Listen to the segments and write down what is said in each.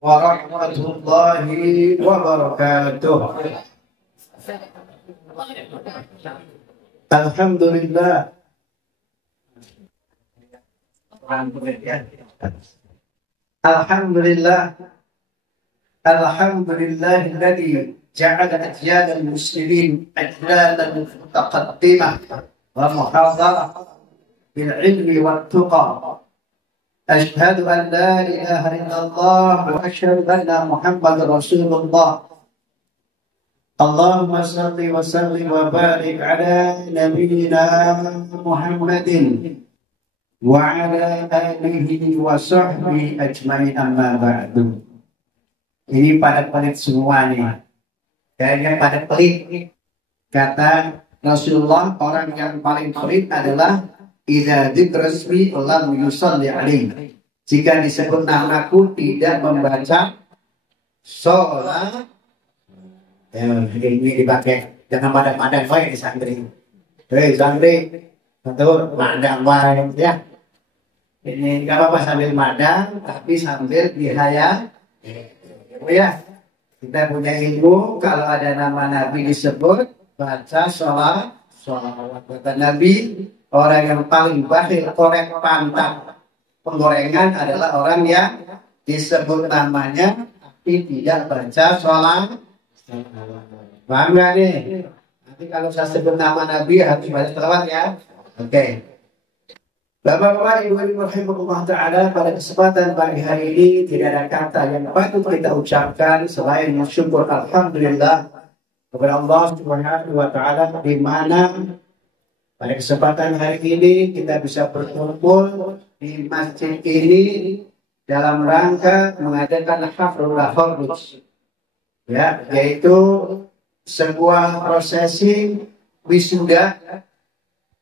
warahmatullahi wabarakatuh. Alhamdulillah. Alhamdulillah. Alhamdulillahilladzi ja'ala ajyal muslimin ajyalan mutaqaddimah wa muhadharah bil ilmi wat tuqa. Ashhadu an la ilaha illallah wa ashhadu anna Muhammadar Rasulullah. Allahumma salli wa sallim wa barik ala nabiyyina Muhammadin wa ala alihi wa sahbihi ajmain, amma ba'du. Ini pada pelit semua nih. Kayaknya pada pelit. Kata Rasulullah, orang yang paling pelit adalah idza dzikrasmi lam yusalli alaihi. Jika disebut namaku tidak membaca sholat. Ini dipakai, jangan padang-padang wae di santri. Hei santri, betul, madang wae ya. Ini enggak apa-apa sambil madang, tapi sambil dihayal. Oh ya, kita punya ilmu, kalau ada nama Nabi disebut, baca sholat. Kata Nabi, orang yang paling bakhil korek pantang penggorengan adalah orang yang disebut namanya tapi tidak baca sholat. Paham gak nih? Nanti kalau saya sebut nama Nabi harus baca sholat ya. Oke. Bapak-bapak, ibu-ibu rahimahullah ta'ala, pada kesempatan pagi hari ini tidak ada kata yang patut kita ucapkan selain bersyukur alhamdulillah kepada Allah Subhanahu wa ta'ala, di mana pada kesempatan hari ini kita bisa berkumpul di masjid ini dalam rangka mengadakan haflul khuruj, ya, yaitu sebuah prosesi wisuda,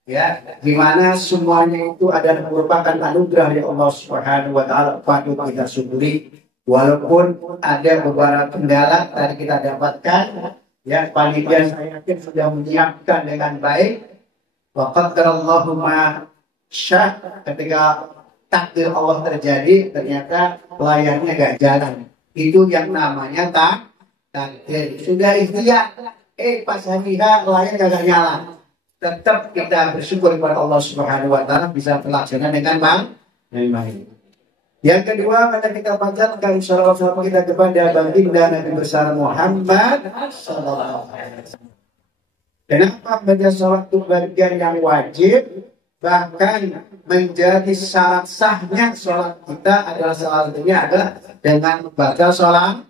ya, di mana semuanya itu adalah merupakan anugerah dari Allah Subhanahu wa ta'ala, patut kita syukuri. Walaupun ada beberapa kendala tadi kita dapatkan, ya, panitia saya yakin sudah menyiapkan dengan baik. Wa qaddarallahu ma syaa, ketika takdir Allah terjadi ternyata layarnya gak jalan. Itu yang namanya takdir. Sudah ikhtiar, pas harinya layar gak nyala. Tetap kita bersyukur kepada Allah Subhanahu wa ta'ala bisa terlaksana dengan baik. Yang kedua, pada kita panjatkan salawat kita kepada baginda Nabi besar Muhammad sallallahu alaihi wasallam. Kenapa baca salawat itu bagian yang wajib, bahkan menjadi syarat sahnya salat kita adalah salah satunya adalah dengan membaca salawat.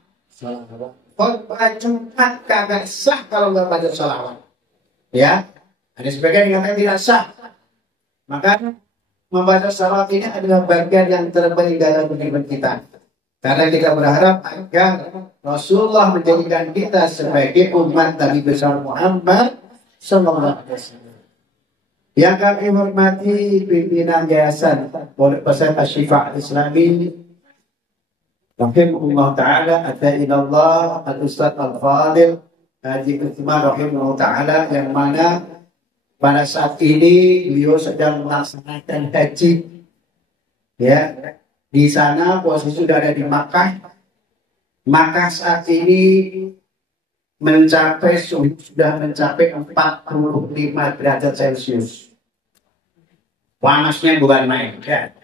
Khutbah Jumat kagak sah kalau nggak baca salawat. Ya. Ada sebagian yang mengatakan tidak sah. Maka membaca salawat ini adalah bagian yang terbaik dalam kehidupan kita. Karena kita berharap agar Rasulullah menjadikan kita sebagai umat Nabi besar Muhammad sallallahu alaihi wasallam. Yang kami hormati pimpinan Yayasan Pondok Pesantren Asy-Syifa Al-Islami, rahimahullah taala, atailallah al-Ustaz Al-Fadil Haji Utsman rahimahullah taala, yang mana pada saat ini beliau sedang melaksanakan haji, ya, di sana posisi sudah ada di Makkah. Makkah saat ini sudah mencapai 45 derajat Celcius. Panasnya bukan main, ya.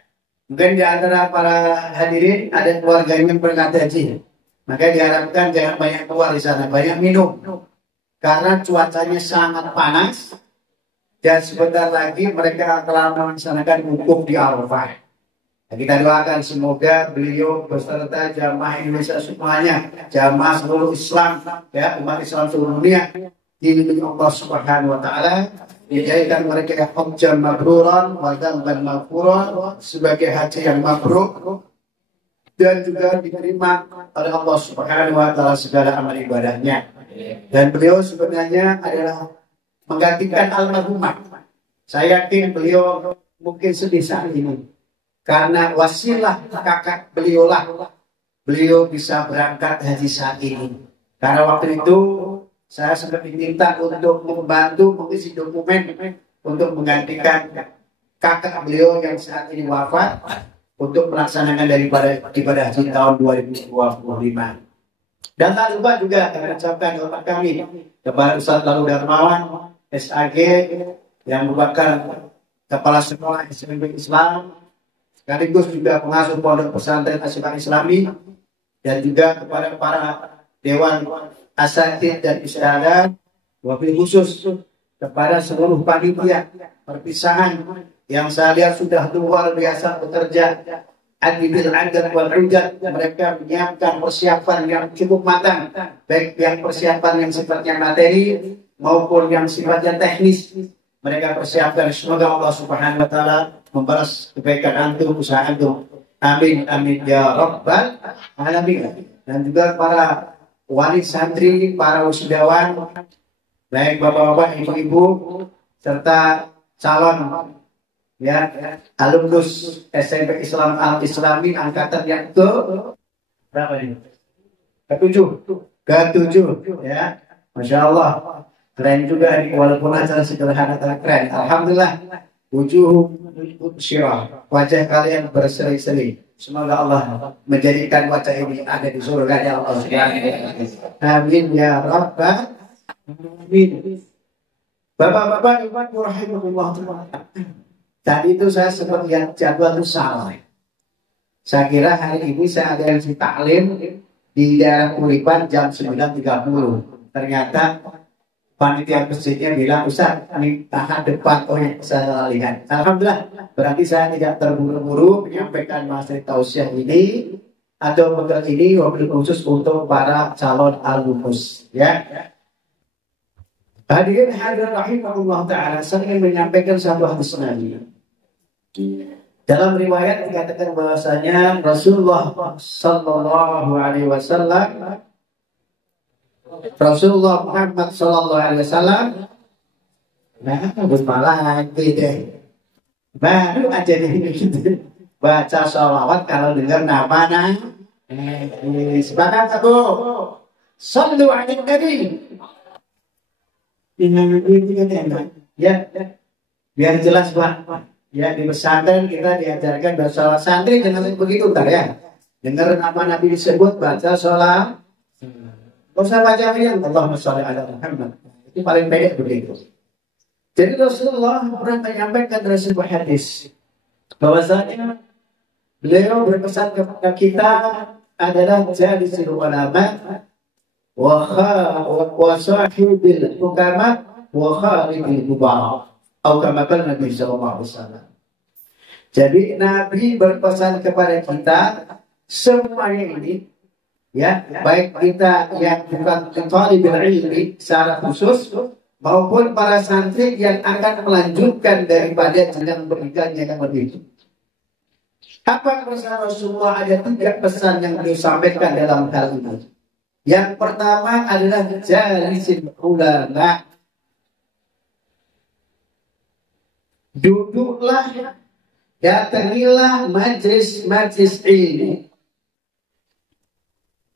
Mungkin di antara para hadirin ada keluarga yang berangkat haji, maka diharapkan jangan banyak keluar di sana, banyak minum, karena cuacanya sangat panas. Dan sebentar lagi mereka akan melaksanakan wukuf di Arafah. Nah, kita doakan semoga beliau beserta jamaah Indonesia semuanya, jamaah seluruh Islam, ya, umat Islam seluruh dunia, dilindungi Allah Subhanahu wa ta'ala, dijadikan mereka hajjan mabruran wa dzamban maghfuran, sebagai haji yang mabrur, dan juga diterima oleh Allah Subhanahu wa ta'ala segala amal ibadahnya. Dan beliau sebenarnya adalah menggantikan almarhumah. Saya yakin beliau mungkin sedih saat ini karena wasilah kakak beliau bisa berangkat haji saat ini. Karena waktu itu saya sempat diminta untuk membantu mengisi dokumen untuk menggantikan kakak beliau yang saat ini wafat. untuk melaksanakan daripada ibadah haji tahun 2025. Dan tak lupa juga kami ucapkan doa kami kepada Ustaz Lalu Darmawan SAG yang merupakan kepala sekolah SMP Islam sekaligus juga pengasuh pondok pesantren Asyifa Islami, dan juga kepada para dewan asatidz dan istiadat, wabil khusus kepada seluruh panitia perpisahan yang saya lihat sudah luar biasa bekerja adil adil wal ujad. Mereka menyiapkan persiapan yang cukup matang, baik yang persiapan yang sifatnya materi maupun yang sifatnya teknis. Mereka persiapkan. Semoga Allah Subhanahu wa taala membalas kebaikan antum, usaha antum. Amin amin ya rabbal alamin. Dan juga para wali santri, para wisudawan, baik bapak-bapak, ibu-ibu, serta calon ya alumnus SMP Islam Al-Islami angkatan yang ke berapa ini? Ketujuh ya. Masya Allah, keren juga ini, walaupun acara sederhana tapi keren. Alhamdulillah, syirah, wajah kalian berseri-seri. Semoga Allah menjadikan wajah ini ada di surga ya Allah. Amin ya rabbal alamin. Bapak-bapak, ibu rahimahullah ta'ala. Tadi itu saya sempat lihat jadwal itu salah. Saya kira hari ini saya ada yang taklim di daerah Uripan jam 9.30. Ternyata panitia masjidnya bilang, Ustaz, ini tahan depan. Oh ya, saya lihat. Alhamdulillah, berarti saya tidak terburu-buru menyampaikan materi tausiah ini atau modal ini wabil khusus untuk para calon alumnus. Ya. Hadirin hadirin rahimahullah ta'ala, saya ingin menyampaikan sebuah hadis Nabi. Dalam riwayat dikatakan bahwasanya Rasulullah sallallahu alaihi wasallam, Rasulullah Muhammad sallallahu alaihi wasallam, malah deh. Baru aja nih baca sholawat kalau dengar nama sepakat aku. Sallu ala Nabi. Ya, biar jelas Pak. Ya, di pesantren kita diajarkan bahasa santri dengan begitu ntar ya. Dengar nama Nabi disebut, baca sholat. Gak usah baca yang Allahumma sholli ala Muhammad. Itu paling pendek begitu. Jadi Rasulullah pernah menyampaikan dalam sebuah hadis bahwasanya beliau berpesan kepada kita adalah jalisul ulama wa sahibil hukama wa khalidil mubarak. Atau kama qala Nabi sallallahu alaihi wasallam. Jadi Nabi berpesan kepada kita semuanya ini, ya, baik kita yang bukan talibul ilmi secara khusus maupun para santri yang akan melanjutkan daripada jenjang pendidikan yang begitu. Apa pesan Rasulullah? Ada 3 pesan yang disampaikan dalam hal ini. Yang pertama adalah jalisil ulama. Duduklah, datangilah majlis-majlis ilmu.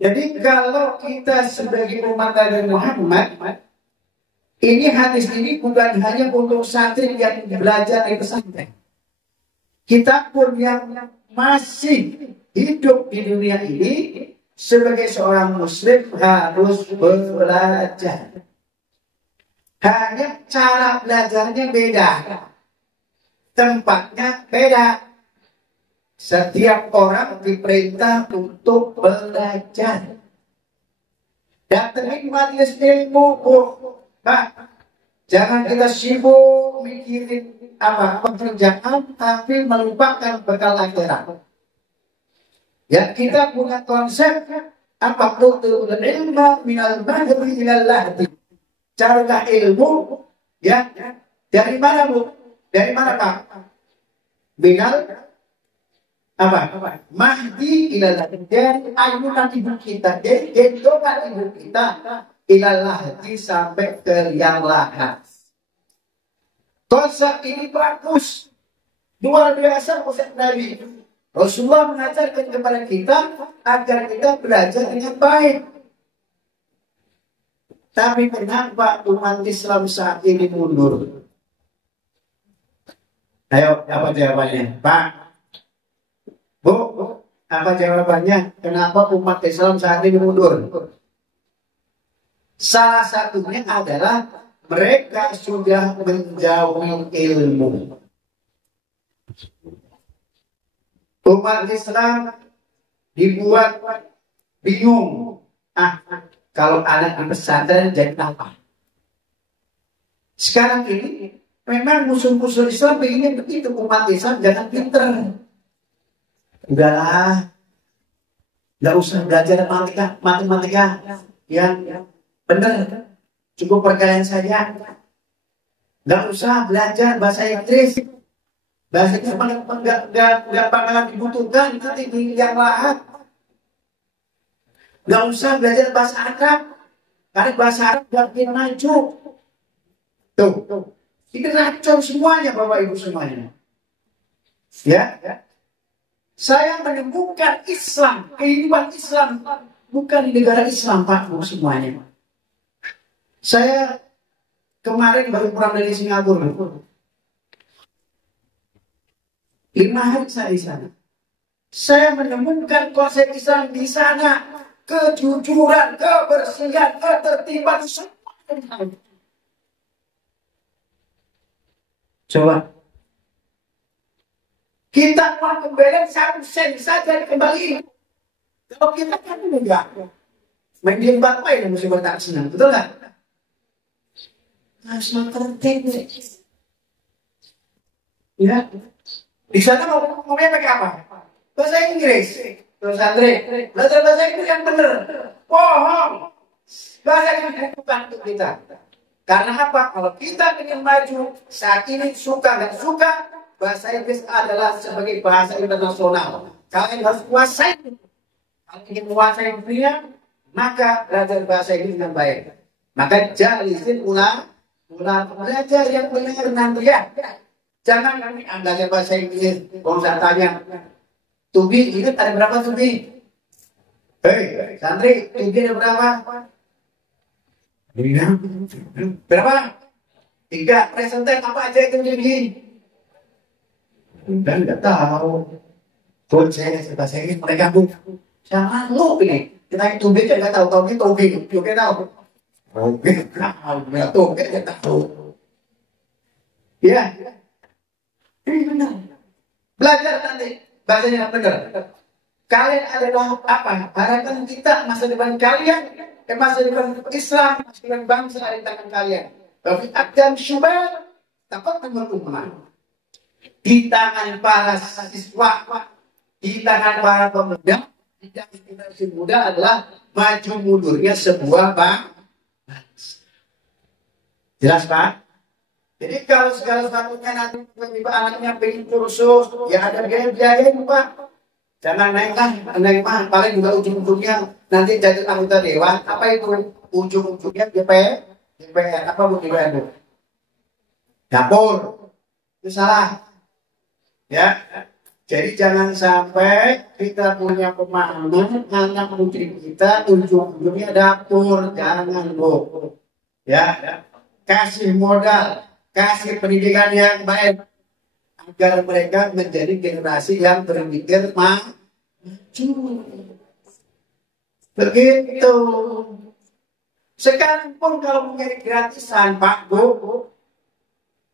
Jadi kalau kita sebagai umat Nabi Muhammad, ini hadis ini bukan hanya untuk santri yang belajar di pesantren. Kita pun yang masih hidup di dunia ini sebagai seorang muslim harus belajar. Hanya cara belajarnya beda. Tempatnya beda. Setiap orang diperintah untuk belajar. Datangi majelis ilmu, jangan kita sibuk mikirin pekerjaan tapi melupakan bekal akhirat. Ya, kita punya konsep tutul ilma minal mahdi ilal lahdi. Carilah ilmu, ya, dari mana Bu? Dari mana Pak? Minal mahdi ilal lahdi. Dari ayunan ibu kita, dari gendongan ibu kita ilal lahdi sampai ke yang lahat. Konsep ini bagus, luar biasa konsep Nabi. Rasulullah mengajarkan kepada kita agar kita belajar dengan baik. Tapi kenapa umat Islam saat ini mundur? Ayo, apa jawabannya? Pak, Apa jawabannya? Kenapa umat Islam saat ini mundur? Salah satunya adalah mereka sudah menjauhi ilmu. Umat Islam dibuat bingung. Kalau anak di pesantren jadi apa? Sekarang ini memang musuh-musuh Islam ingin begitu, umat Islam jangan pinter. Udahlah, nggak usah belajar matematika yang benar, cukup perkalian saja. Nggak usah belajar bahasa Inggris, bahasa Inggris nggak bakalan dibutuhkan nanti di yang lahat. Nggak usah belajar bahasa Arab, karena bahasa Arab nggak bikin maju. Tuh, ini racun semuanya, Bapak Ibu semuanya. Ya. Saya menemukan Islam, kehidupan Islam, bukan di negara Islam, Pak, Bu, semuanya. Saya kemarin baru pulang dari Singapura. 5 hari saya di sana. Saya menemukan konsep Islam di sana. Kejujuran, kebersihan, ketertiban, semua. Coba. Kita mau kembali 1 sen saja kembali. Kalau kita kan enggak. Main di tempat main yang mesti tak senang, betul nggak? Harus tertib. Ya. Di sana ngomongnya pakai apa? Bahasa Inggris. Terus Andre, belajar bahasa Inggris yang benar. Bohong. Bahasa Inggris bukan untuk kita. Karena apa? Kalau kita ingin maju, saat ini suka dan suka, bahasa Inggris adalah sebagai bahasa internasional. Kalian harus kuasai. Kalau ingin menguasai dunia, maka belajar bahasa Inggris dengan baik. Maka jalisin ulang belajar yang benar nanti ya. Jangan nanti belajar bahasa Inggris. Kalau saya tanya, Tubi, ingat ada berapa Tubi? Hei, santri, Tubi ada berapa? Berapa? 3. Presenter apa aja itu Tubi? Dan nggak tahu. Pun saya bahasa Inggris mereka pun jangan lu ini. Kita itu beda nggak tahu itu juga tahu. Tobi nggak tahu. Ya, ini benar. Belajar nanti bahasanya benar. Kalian adalah apa? Harapan kita masa depan kalian, masa depan Islam, masa depan bangsa ada di tangan kalian. Tapi akan syubhat dapat teman-teman. Di tangan para siswa, di tangan para pemuda, di tangan generasi muda adalah maju mundurnya sebuah bangsa. Jelas Pak? Jadi kalau segala sesuatunya nanti tiba-tiba anaknya pengen kursus, ya ada biaya Pak. Jangan naik mah, paling juga ujung-ujungnya nanti jadi anggota dewan. Apa itu? Ujung-ujungnya DPR apa bu DPR itu? Dapur. Itu salah. Ya, jadi jangan sampai kita punya pemahaman anak putri kita ujung-ujungnya dapur, jangan bu. Ya, kasih modal, kasih pendidikan yang baik agar mereka menjadi generasi yang berpikir maju. Begitu. Sekarang pun kalau menjadi gratisan Pak Bu,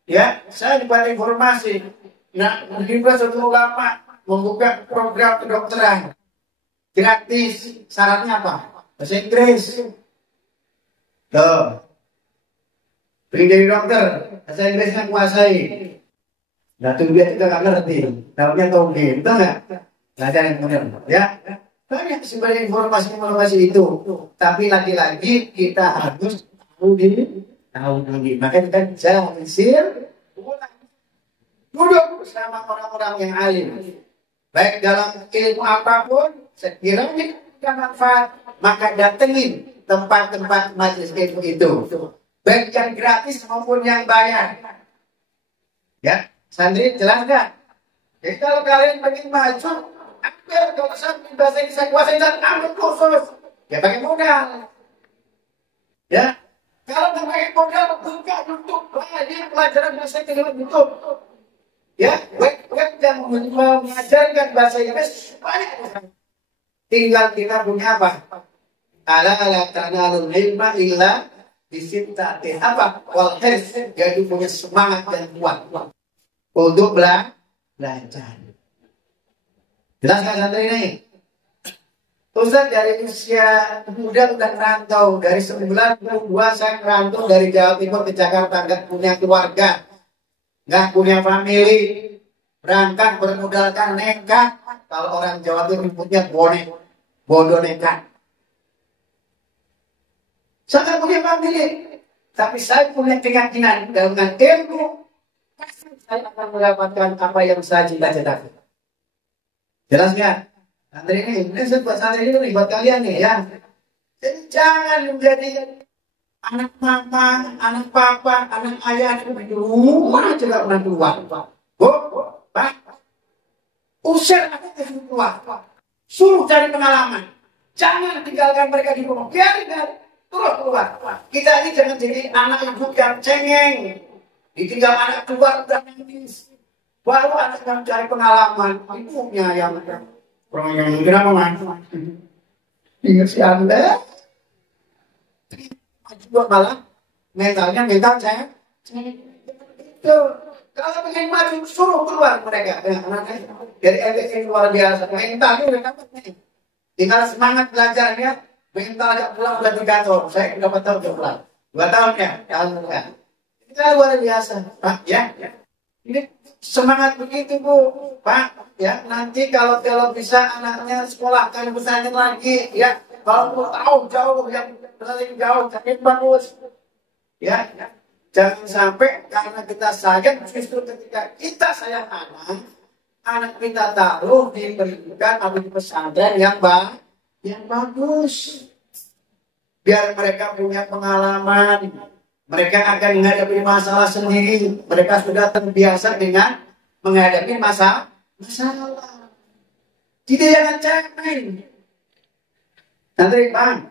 ya saya dapat informasi. Nah, Universitas Ulama membuka program kedokteran gratis. Syaratnya apa? Bahasa Inggris. Tuh. Pengen jadi dokter, bahasa Inggrisnya kuasai. Nah, tuh dia juga nggak ngerti. Namanya Togi, betul nggak? Belajar yang benar, ya. Banyak sebenarnya informasi itu. Tapi lagi-lagi kita harus tahu diri. Makanya kita jangan duduk bersama orang-orang yang alim. Baik dalam ilmu apapun, sekiranya kita manfaat, maka datengin tempat-tempat majelis ilmu itu. Baik yang gratis maupun yang bayar. Ya, santri jelas nggak? Jadi kalau kalian ingin maju, ambil kalau bahasa yang saya kuasai dan ambil kursus. Ya pakai modal. Ya, kalau nggak pakai modal, buka YouTube, belajar pelajaran bahasa Inggris YouTube. Ya, web yang mengajarkan bahasa Inggris banyak. Tinggal kita punya apa? Ala tanalul ilma illa bisittati apa? Wal hirs, jadi punya semangat dan kuat untuk belajar. Jelas kan santri ini? Ustaz dari usia muda udah merantau, dari 92 saya merantau dari Jawa Timur ke Jakarta, nggak punya keluarga, nggak punya family, berangkat bermodalkan nekat. Kalau orang Jawa Timur punya bodoh nekat. Saya nggak punya family, tapi saya punya keyakinan dengan ilmu pasti saya akan mendapatkan apa yang saya cita-citakan. Jelas nggak? Santri ini buat santri ini buat kalian nih ya. Jadi jangan menjadi anak mama, anak papa, anak ayah, anak ibu rumah juga pernah keluar. Pak, usir anak itu keluar. Suruh cari pengalaman. Jangan tinggalkan mereka di rumah. Biarkan terus keluar. Kita ini jangan jadi anak ibu yang cengeng. Ditinggal anak keluar dan nangis. Baru anak yang cari pengalaman. Ibunya yang kenapa mas? Ingat si Anda juga malah mental saya itu kalau pengen maju suruh keluar mereka dari LDC luar biasa mentalnya udah dapat nih tinggal semangat belajarnya mentalnya pulang udah 3 tahun saya dapat tahun pulang 2 tahun ya itu luar biasa Pak ya ini semangat begitu Bu Pak ya nanti kalau bisa anaknya sekolahkan pesantren lagi ya kalau tahu jauh yang paling jauh sakit bagus ya jangan sampai karena kita sayang justru ketika kita sayang anak kita taruh diberikan atau di pesantren yang bagus biar mereka punya pengalaman mereka akan menghadapi masalah sendiri mereka sudah terbiasa dengan menghadapi masalah tidak jangan cemen nanti Bang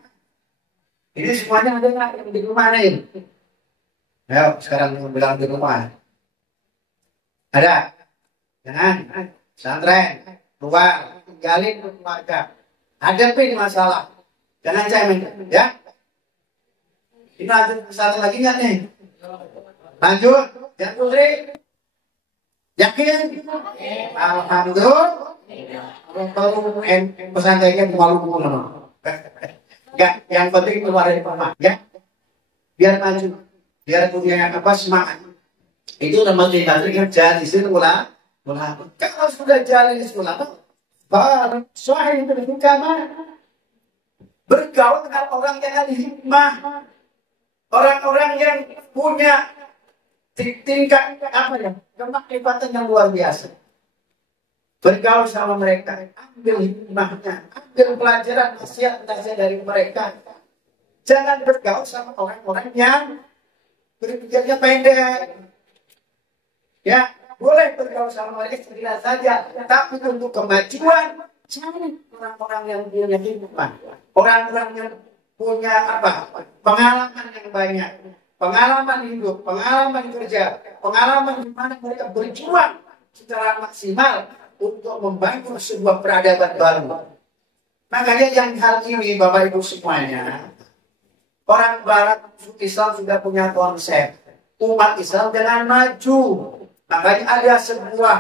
ini semuanya ada nggak di rumah nih ayo sekarang bilang di rumah ada jangan santren keluar tinggalin keluarga hadapi masalah jangan cemen ya ini lanjut satu lagi nggak nih lanjut yang putri yakin alhamdulillah kalau pesantrennya malu nama enggak yang penting keluar dari rumah ya biar maju biar punya semangat itu namanya kerja di sini mulai kalau sudah jalan di sekolah baru sahih itu kamar bergaul dengan orang yang hikmah orang-orang yang punya tingkat kemakrifatan yang luar biasa bergaul sama mereka ambil hikmahnya ambil pelajaran nasihat dari mereka jangan bergaul sama orang-orang yang berpikirnya pendek ya boleh bergaul sama mereka tidak saja tapi untuk kemajuan jangan orang-orang yang punya hikmah orang-orang yang punya pengalaman yang banyak pengalaman hidup, pengalaman kerja, pengalaman di mana mereka berjuang secara maksimal untuk membangun sebuah peradaban baru. Makanya yang hal ini Bapak Ibu semuanya, orang Barat Islam sudah punya konsep umat Islam jangan maju. Makanya ada sebuah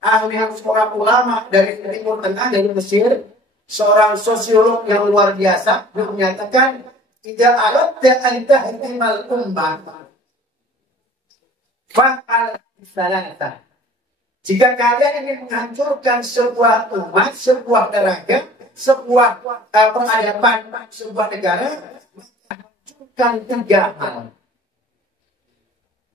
ahli seorang ulama dari Timur Tengah dari Mesir, seorang sosiolog yang luar biasa menyatakan tidak ada antah ihtimal ummah fa'al salata. Jika kalian ingin menghancurkan sebuah umat, sebuah negara, sebuah peradaban, sebuah negara, hancurkan 3 hal.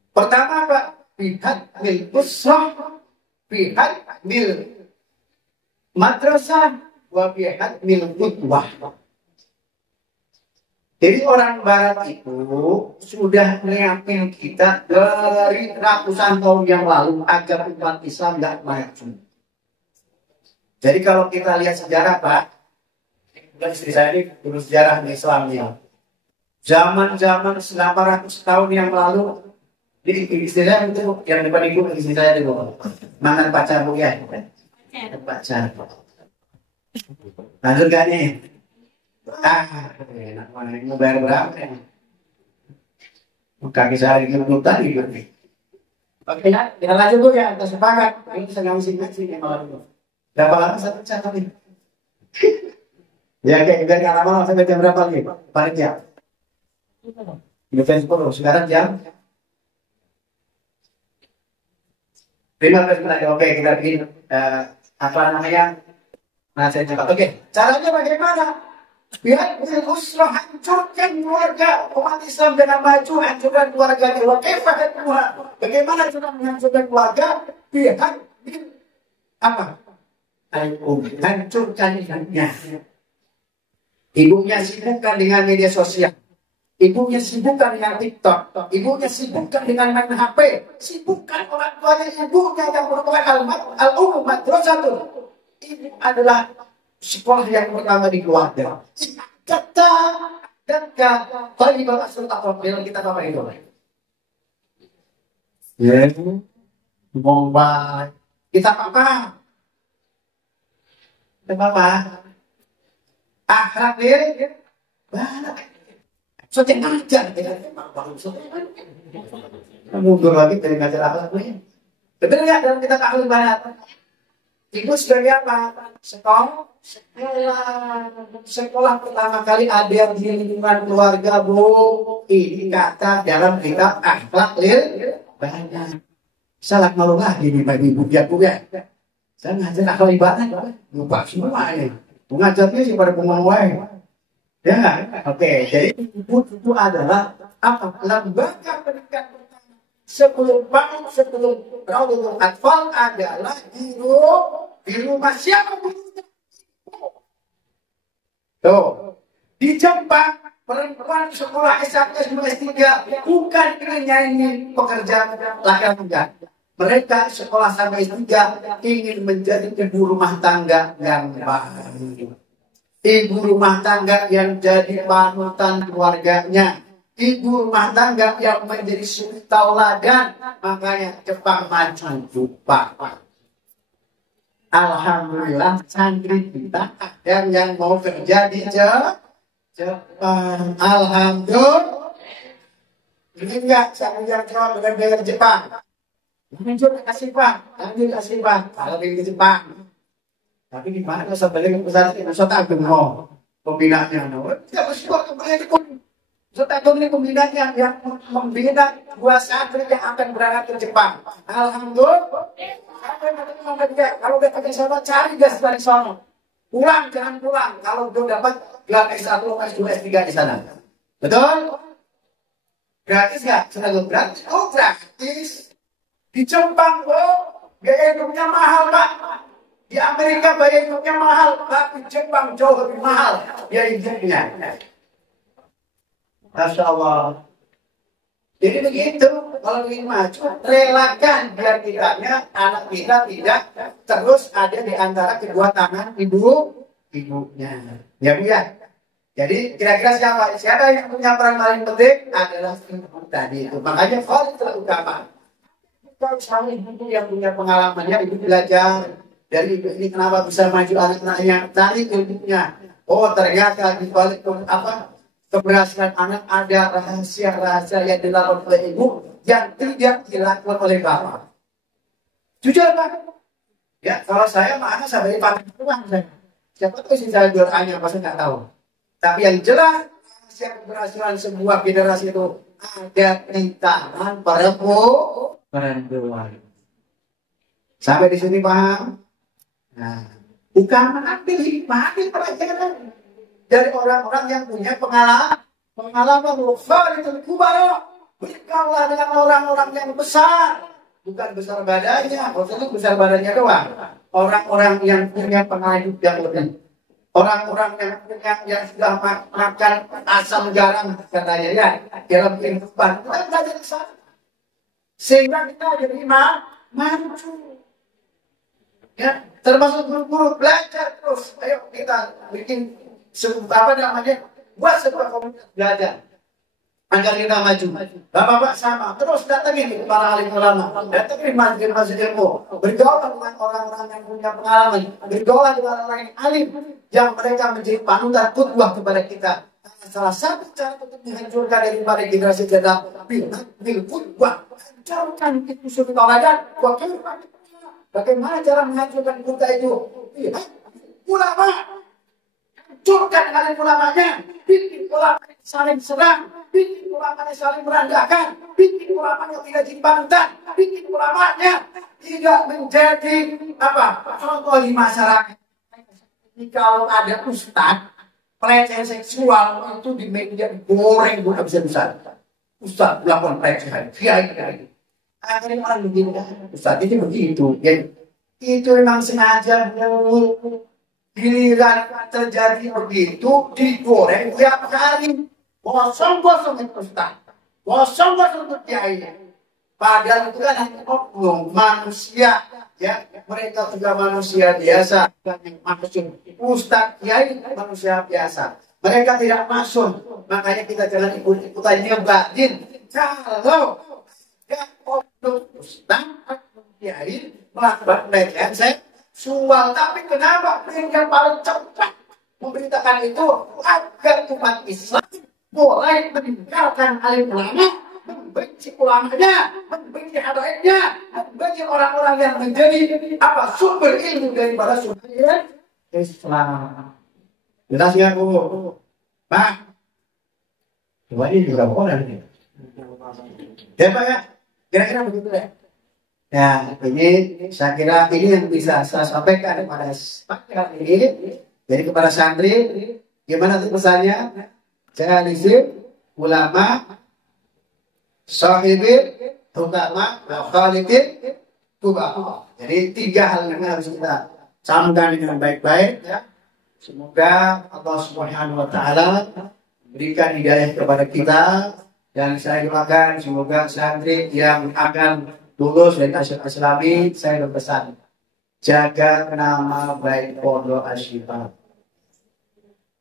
Pertama Pak, pihak mil usrah, pihak mil madrasah, wa pihak mil qudwah. Jadi orang Barat itu sudah menyiapkan kita dari ratusan tahun yang lalu agar umat Islam tidak maju. Jadi kalau kita lihat sejarah Pak, istri saya ini guru sejarah Islam ya. Zaman-zaman 800 tahun yang lalu Jadi istilah itu yang depan ibu istri saya itu mantan pacar bu ya, pacar. Lanjut gak nih? Enak mana mau bayar berapa ya? Kaki saya itu tadi gitu. Oke, kita lanjut dulu ya, kita sepakat. Ini sedang singkat sih malam itu. Berapa lama satu jam nih? Ya kayak dari lama sampai jam berapa nih? Paling jam. Ini jam 10, sekarang jam 15 menit. Oke, kita bikin apa namanya? Nah, saya coba. Oke, caranya bagaimana? Biar usrah hancurkan keluarga umat Islam dengan maju, hancurkan keluarga Jawa. Bagaimana cara menghancurkan keluarga? Biar apa? Hancurkan ibunya. Ibunya sibukkan dengan media sosial. Ibunya sibukkan dengan TikTok. Ibunya sibukkan dengan main HP. Sibukkan orang tuanya ibunya yang merupakan al-umum madrasatul. Ibu adalah sekolah yang pertama di keluarga. Kata kalau di bawah asal apabila kita apa itu? Ya, bomba. Kita apa? Kita apa? Akhlak dia banyak. Soalnya ngajar mundur lagi dari ngajar akhlak nih. Betul nggak dalam kita tahu banget? Ibu sebagai apa? Sekolah pertama kali ada di lingkungan keluarga bu. Ini kata dalam kitab akhlak banyak. Salah malu lagi nih bagi ibu ya bu ya. Saya ngajar akhlak ibadah, lupa semua ini. Mengajarnya sih pada pengawai. Ya, oke. Jadi ibu itu adalah apa? Lembaga pendidikan pertama sebelum Raudhatul Atfal adalah di rumah siapa bu? Tuh, di Jepang perempuan sekolah S1 S2 S3 bukan nyanyi pekerjaan laki-laki. Mereka sekolah sampai S3 ingin menjadi ibu rumah tangga yang baik. Ibu rumah tangga yang jadi panutan keluarganya. Ibu rumah tangga yang menjadi suri tauladan. Makanya Jepang maju lupa. Alhamdulillah santri kita ada yang mau kerja di Jepang. Alhamdulillah. Ini enggak saya yang coba benar-benar Jepang. Lanjut kasih Pak, kalau di Jepang. Tapi di mana sebenarnya peserta agung mau pembinaannya? Tidak bersyukur kembali pun. Peserta agung ini pembinaannya yang membina dua santri yang akan berangkat ke Jepang. Alhamdulillah. Kalau udah pakai sana cari gas dari sana. Pulang jangan pulang. Kalau belum dapat gelar S1, S2, S3 di sana. Betul? Gratis nggak? Sudah gratis? Oh gratis. Di Jepang, biaya hidupnya mahal, Pak. Di Amerika biaya hidupnya mahal, tapi Jepang jauh lebih mahal biaya hidupnya. Masya Allah. Jadi begitu, kalau ingin maju, relakan biar tidaknya anak kita tidak terus ada di antara kedua tangan ibunya. Ya Bu ya. Jadi kira-kira siapa yang punya peran paling penting adalah ibu tadi itu. Makanya kalau terutama kalau sama ibu yang punya pengalamannya, ibu belajar dari ibu ini kenapa bisa maju anak-anaknya dari ibunya. Oh ternyata di balik keberhasilan anak ada rahasia-rahasia yang dilakukan oleh ibu yang tidak dilakukan oleh bapak. Jujur Pak. Ya kalau saya mana sampai pakai uang saya. Siapa tahu sih saya doanya apa saya nggak tahu. Tapi yang jelas rahasia keberhasilan sebuah generasi itu ada di tangan perempuan. Sampai di sini paham? Nah, bukan mengambil pelajaran dari orang-orang yang punya pengalaman khalidatul kubara. Berkaulah dengan orang-orang yang besar, bukan besar badannya, maksudnya besar badannya doang. Orang-orang yang punya pengalaman yang lebih, orang-orang yang sudah makan asam garam katanya ya dalam kehidupan. Kita belajar di sana, sehingga kita jadi maju. Ya, termasuk guru-guru belajar terus. Ayo kita bikin buat sebuah komunitas belajar. agar kita maju. Bapak-bapak sama, terus datangin para alim ulama, datangin masjid-masjid ilmu, bergaul dengan orang-orang yang punya pengalaman, bergaul dengan orang yang alim, yang mereka menjadi panutan qudwah kepada kita. Salah satu cara untuk menghancurkan daripada generasi kita bil qudwah, hancurkan itu suri tauladan. Bagaimana cara menghancurkan kita itu? Ulama, hancurkan alim ulamanya, bikin ulama saling serang, bikin ulamanya saling merendahkan, bikin ulamanya tidak jadi panutan, bikin ulamanya tidak menjadi contoh di masyarakat. Jadi kalau ada ustaz pelecehan seksual itu di media goreng bukan bisa ustaz melakukan pelecehan, kiai. Akhirnya orang begini, ustaz itu begitu, ya. Itu memang sengaja giliran terjadi begitu digoreng tiap hari. Kosong-kosong itu ustaz, kosong-kosong itu kiai. Padahal itu kan hanya oknum manusia, ya. Mereka juga manusia biasa. Maksud ustaz kiai manusia biasa. Mereka tidak masuk, makanya kita jangan ikut-ikutan nyebatin. Kalau ya oknum ustaz kiai melakukan pelecehan seksual, tapi kenapa yang paling cepat memberitakan itu agar umat Islam mulai meninggalkan alim ulama, membenci ulamanya, membenci habaibnya, membenci orang-orang yang menjadi sumber ilmu daripada sumber Islam. Jelas ya Bu? Pak, coba ini berapa orang ini? Ya Pak ya, kira-kira begitu ya. Ya, ini saya kira ini yang bisa saya sampaikan kepada Pak kali ini. Jadi kepada santri, gimana tuh pesannya? Jangan isi ulama, sahibi, ulama, khalifin, kubah. Jadi 3 hal yang harus kita camkan dengan baik-baik. Ya. Semoga Allah Subhanahu Wa Taala berikan hidayah kepada kita, dan saya doakan semoga santri yang akan lulus dari Asyik Islami, saya berpesan jaga nama baik Pondok Asyifa.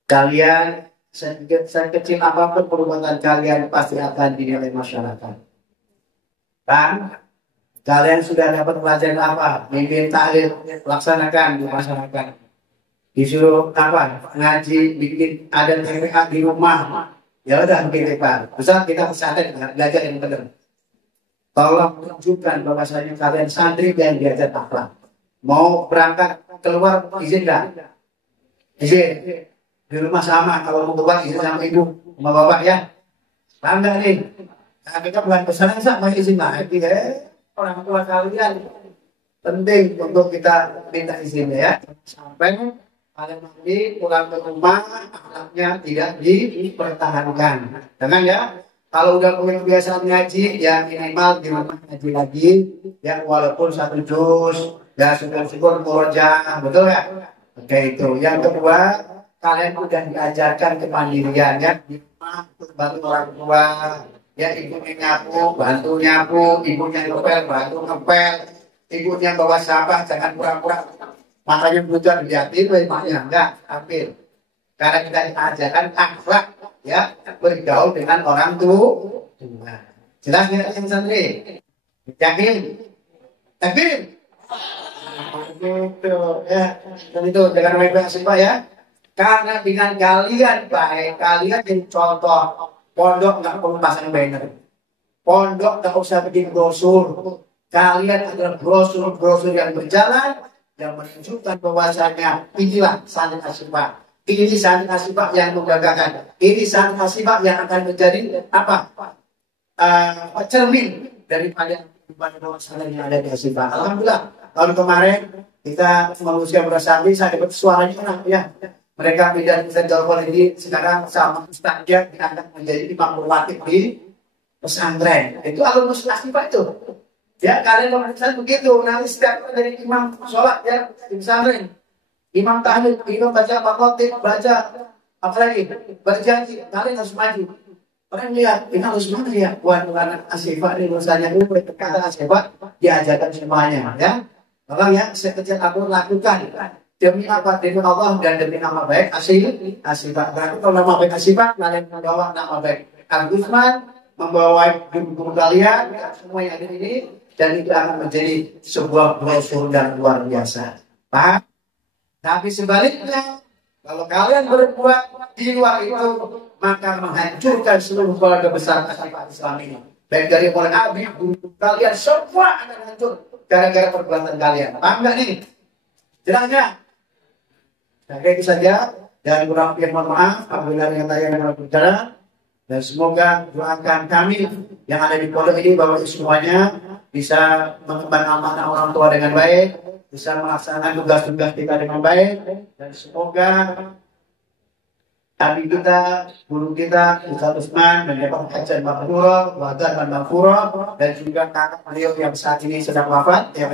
Kalian sekecil apapun perbuatan kalian pasti akan dinilai masyarakat. Kan? Kalian sudah dapat pelajaran apa? Mimpin taklim, laksanakan di masyarakat. Disuruh ngaji, bikin ada TPA di rumah. Ya udah bikin TPA. Misal kita pesantren belajar yang benar. Tolong tunjukkan bahwasanya kalian santri yang diajar akhlak. Mau berangkat keluar izin nggak? Izin. Di rumah sama, kalau mau keluar izin sama ibu, sama bapak ya. Paham nggak nih? Nah, kita bukan pesanan sama izin lagi ya. Orang tua kalian penting untuk kita minta izinnya ya. Sampai kalian nanti pulang ke rumah akhlaknya tidak dipertahankan. Jangan ya. Kalau udah punya kebiasaan ngaji, ya minimal di rumah ngaji lagi, ya walaupun 1 juz, ya syukur-syukur murojaah, betul ya? Oke itu. Yang kedua, kalian udah diajarkan kemandirian ya, di rumah bantu orang tua, ya ibunya nyapu, bantu nyapu, ibunya ngepel, bantu ngepel, ibunya bawa sampah, jangan pura-pura makanya butuh dilihatin, makanya enggak, ambil. Karena kita diajarkan akhlak, ya bergaul dengan orang tua. Jelas ya yang santri? Yakin? Yakin? Gitu ya. Dan itu dengan baik-baik Pak ya. Karena dengan kalian baik, kalian jadi contoh. Pondok nggak perlu pasang banner. Pondok nggak usah bikin brosur. Kalian adalah brosur-brosur yang berjalan, yang menunjukkan bahwasanya inilah santri Asyifa. Ini santri Asyifa yang membanggakan. Ini santri Asyifa yang akan menjadi cermin daripada kehidupan yang ada di Asyifa. Alhamdulillah tahun kemarin kita mengusia bersantri, saya dapat suaranya enak ya. Mereka pindah ke Jalur ini sekarang sama Ustaz dia diangkat menjadi imam rawatib di pesantren. Itu alumnus Asyifa itu. Ya kalian kalau begitu nanti setiap dari imam sholat ya di pesantren. Imam tahmid, imam baca khotib, baca apa lagi? Berjanji, kalian harus maju. Orang lihat, ini harus mana ya? Buat anak Asyifa ini misalnya ini kata Asyifa diajarkan semuanya, ya. Maka ya sekecil aku lakukan demi apa? Demi Allah dan demi nama baik Asyifa. Berarti kalau nama baik Asyifa, kalian membawa nama baik Agusman membawa guru kalian semua yang ada ini, dan itu akan menjadi sebuah brosur dan luar biasa. Paham? Tapi sebaliknya, kalau kalian berbuat di luar itu, maka menghancurkan seluruh keluarga besar Asifah Islam ini. Baik dari mulai abdi, guru kalian semua akan hancur gara-gara perbuatan kalian. Paham nggak nih? Jelas nggak? Nah, itu saja. Dan kurang lebih mohon maaf apabila yang tadi yang berbicara. Dan semoga doakan kami yang ada di pondok ini bahwa semuanya bisa mengemban amanah orang tua dengan baik, bisa melaksanakan tugas-tugas kita dengan baik, dan semoga kami kita, guru kita, Ustaz Usman, mendapat kajian maghfurah, wadah dan maghfurah, dan juga kakak beliau yang saat ini sedang wafat, yang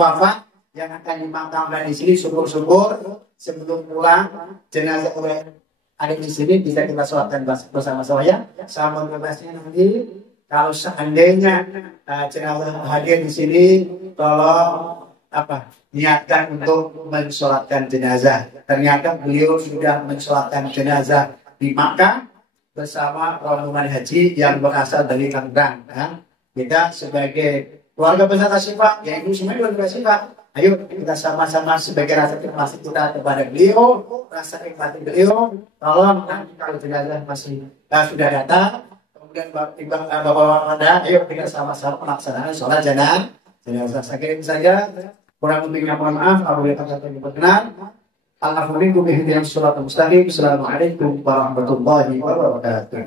wafat, yang akan dimakamkan di sini, syukur-syukur sebelum pulang jenazah ada di sini bisa kita sholatkan bersama-sama ya. Sama bebasnya nanti kalau seandainya jenazah hadir di sini, tolong niatkan untuk mensolatkan jenazah. Ternyata beliau sudah mensolatkan jenazah di Makkah bersama rombongan haji yang berasal dari Tangerang. Kita sebagai keluarga besar Asifah, yaitu semuanya keluarga Asifah, ayo kita sama-sama sebagai rasa terima kasih kita kepada beliau, rasa nikmati beliau. Tolong nanti kalau jenazah masih sudah datang, kemudian bapak ada, ayo kita sama-sama melaksanakan sholat jenazah. Saya saja, kurang lebihnya mohon maaf apabila kata yang berkenan. Alhamdulillah bihidayah sholat mustaqim. Assalamualaikum warahmatullahi wabarakatuh.